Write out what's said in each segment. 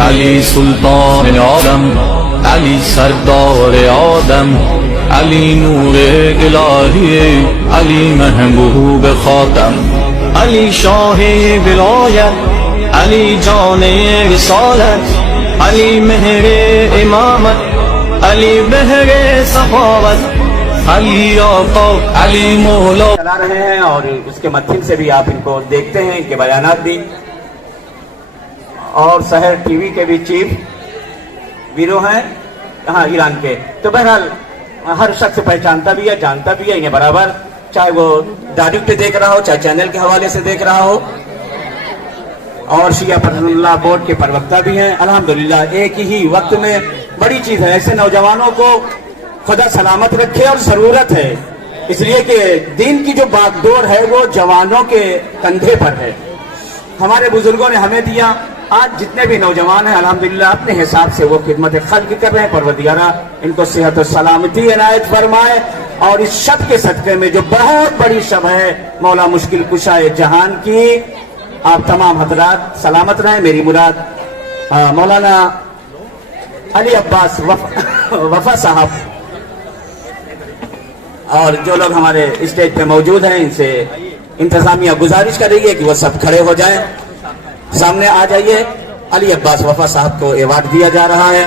अली सुल्तान आदम, अली सरदार आदम, अली नूरे इलाही, अली महबूब खातम, अली शाहे विलायत, अली जाने रिसालत, अली मेहरे इमामत, अली बहरे सखावत, अली आका, अली मौला चला रहे हैं। और उसके माध्यम से भी आप इनको देखते हैं, इनके बयानात भी। और शहर टीवी के भी चीफ ब्यूरो हैं, हाँ, ईरान के। तो बहरहाल हर शख्स पहचानता भी है, जानता भी है इन्हें बराबर, चाहे वो डायरेक्ट पे देख रहा हो, चाहे चैनल के हवाले से देख रहा हो। और शिया पर्सनल्लाह बोर्ड के प्रवक्ता भी हैं। अल्हम्दुलिल्लाह एक ही वक्त में बड़ी चीज है, ऐसे नौजवानों को खुदा सलामत रखे। और जरूरत है इसलिए कि दीन की जो बागडोर है वो जवानों के कंधे पर है। हमारे बुजुर्गों ने हमें दिया। आज जितने भी नौजवान हैं अल्हम्दुलिल्लाह अपने हिसाब से वो खिदमत खल्क कर रहे हैं। परवरदिगारा इनको सेहत और सलामती इनायत फरमाए। और इस शब के सदक़े में जो बहुत बड़ी शब है मौला मुश्किल कुशाए जहान की, आप तमाम हजरात सलामत रहें। मेरी मुराद मौलाना अली अब्बास वफा साहब और जो लोग हमारे स्टेज पे मौजूद हैं, इनसे इंतजामिया गुजारिश कर रही है कि वो सब खड़े हो जाएं, सामने आ जाइए। अली अब्बास वफा साहब को अवार्ड दिया जा रहा है।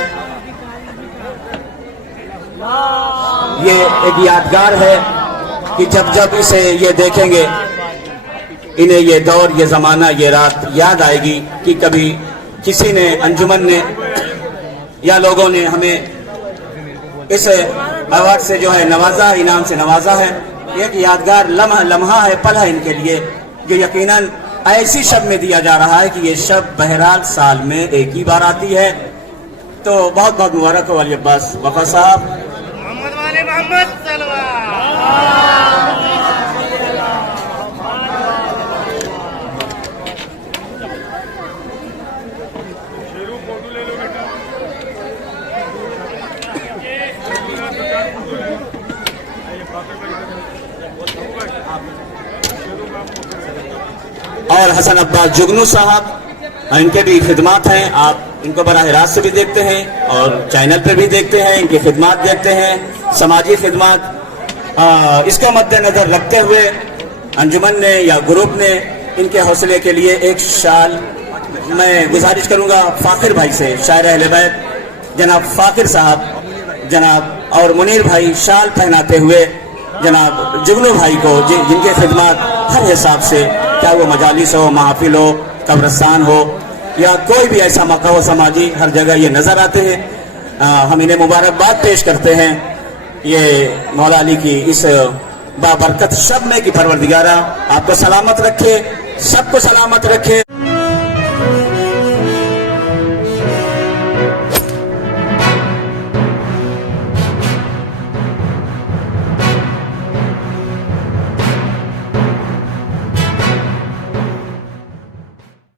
ये एक यादगार है कि जब जब इसे ये देखेंगे, इन्हें ये दौर, ये जमाना, ये रात याद आएगी कि कभी किसी ने, अंजुमन ने या लोगों ने हमें इस अवार्ड से जो है नवाजा, इनाम से नवाजा है। एक यादगार लम्हा है, पल है इनके लिए, जो यकीनन ऐसी शब में दिया जा रहा है कि ये शब बहरहाल साल में एक ही बार आती है। तो बहुत बहुत मुबारक हो अली अब्बास वफा साहब। मोहम्मद वाले मोहम्मद और हसन अब्बास जुगनू साहब, इनके भी खिदमात हैं। आप इनको बराह रास्त से भी देखते हैं और चैनल पे भी देखते हैं, इनकी खिदमात देखते हैं, समाजी खिदमात। इसको मद्देनजर रखते हुए अंजुमन ने या ग्रुप ने इनके हौसले के लिए एक शाल मैं गुजारिश करूंगा फाकिर भाई से, शायर अहले बैत जनाब फाकिर साहब, जनाब और मुनीर भाई शाल पहनाते हुए जनाब जुगनू भाई को, जिनके खिदमात हर हिसाब से, क्या वो मजालिस हो, महफिल हो, कब्रस्तान हो या कोई भी ऐसा मौका हो समाजी, हर जगह ये नजर आते हैं। हम इन्हें मुबारकबाद पेश करते हैं ये मौला अली की इस बाबरकत शब में कि परवरदिगारा आपको सलामत रखे, सबको सलामत रखे।